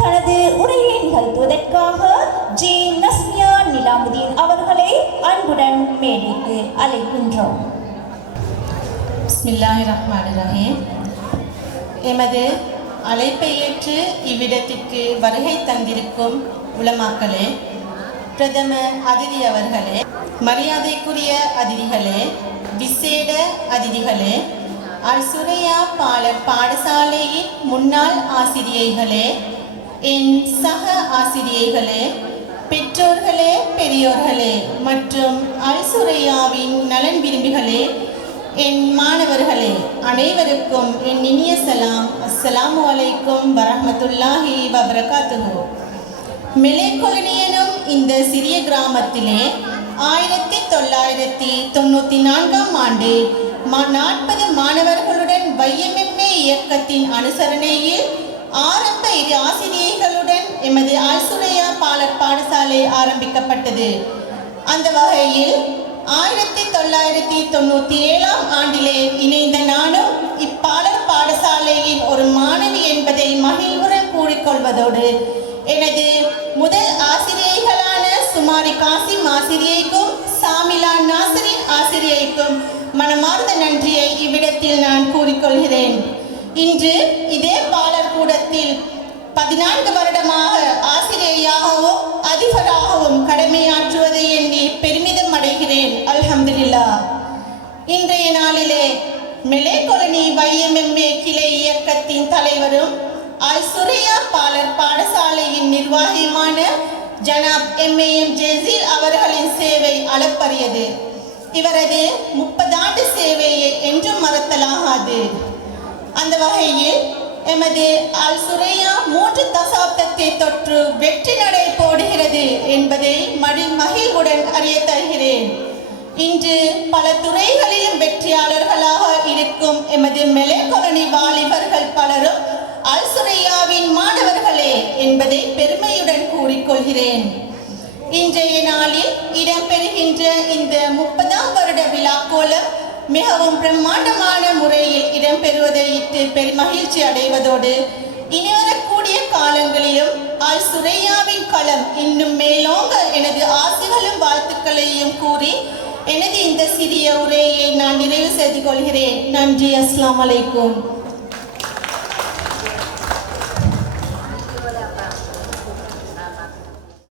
தனது உரையை நிகழ்த்துவதற்காக ஜி நஸ்மியா நிலாமுதீன் அவர்களை அன்புடன் மேடைக்கு அழைக்கின்றோம். பிஸ்மில்லாஹிர்ரஹ்மானிர்ரஹீம். எமது அழைப்பை ஏற்று இவ்விடத்திற்கு வருகை தந்திருக்கும் உலமாக்களே, பிரதம அதிதி அவர்களே, மரியாதைக்குரிய அதிதிகளே, விசேட அதிதிகளே, அல் சுரையா பாடசாலையின் முன்னாள் ஆசிரியைகளே, என் சக ஆசிரியைகளே, பெற்றோர்களே, பெரியோர்களே மற்றும் அல் சுரையாவின் நலன் விரும்பிகளே, என் மாணவர்களே, அனைவருக்கும் என் இனிய சலாம். அஸ்ஸலாமு அலைக்கும் வரஹ்மத்துல்லாஹி வபரகாத்துஹு. மெலேக்கொலனி எனும் இந்த சிறிய கிராமத்திலே 1994ஆம் ஆண்டு 40 மாணவர்களுடன் YMMA இயக்கத்தின் அனுசரணையில் ஆரம்ப ஆசிரியர்களுடன் எமது அல் சுரையா பாடசாலை ஆரம்பிக்கப்பட்டது. அந்த வகையில் 1997ஆம் ஆண்டிலே இணைந்த நானும் இப்பாடல் பாடசாலையின் ஒரு மாணவி என்பதை மகிழ்வுடன் கூறிக்கொள்வதோடு எனது முதல் ஆசிரியைகளான சுமாரி காசிம் ஆசிரியைக்கும் சாமிலா நாசரின் ஆசிரியைக்கும் மனமார்ந்த நன்றியை இவ்விடத்தில் நான் கூறிக்கொள்கிறேன். இன்று இதே பாடல் கூடத்தில் 14 வருடமாக ஆசிரியையாகவும் அதிபராகவும் கடமையாற்றுவதை எண்ணி பெருமிதம் அடைகிறேன். அல்ஹம்துலில்லாஹ். இன்றைய நாளிலே மெலேக்கொலனி YMMA கிளை இயக்கத்தின் தலைவரும் அல் சுரையா பாடசாலையின் நிர்வாகியுமான ஜனாப் MAM ஜெசீல் அவர்களின் சேவை அளப்பரியது. இவரது 30 ஆண்டு சேவையை என்றும் மறத்தலாகாது. அந்த வகையில் எமது அல் சுரையா 3 தசாப்தத்தை தொற்று வெற்றி நடை போடுகிறது என்பதை மகிழ்வுடன் அறிய தருகிறேன். இன்று பல துறைகளிலும் வெற்றியாளர்களாக இருக்கும் எமது மெலேக்கொலனி வாலிபர்கள் பலரும் அல் சுரையாவின் மாணவர்களே என்பதை பெருமையுடன் கூறிக்கொள்கிறேன். இன்றைய நாளில் இடம்பெறுகின்ற இந்த 30ஆம் வருட விழாக்கோலம் மிகவும் பிரம்மாண்டமான முறையில் இடம்பெறுவதை இட்டு பெருமகிழ்ச்சி அடைவதோடு இனிவரக்கூடிய காலங்களிலும் அல் சுரையாவின் களம் இன்னும் மேலோங்க எனது ஆசைகளும் வாழ்த்துக்களையும் கூறி எனது இந்த சிறிய உரையை நான் நிறைவு செய்து கொள்கிறேன். நன்றி. அஸ்ஸலாமு அலைக்கும்.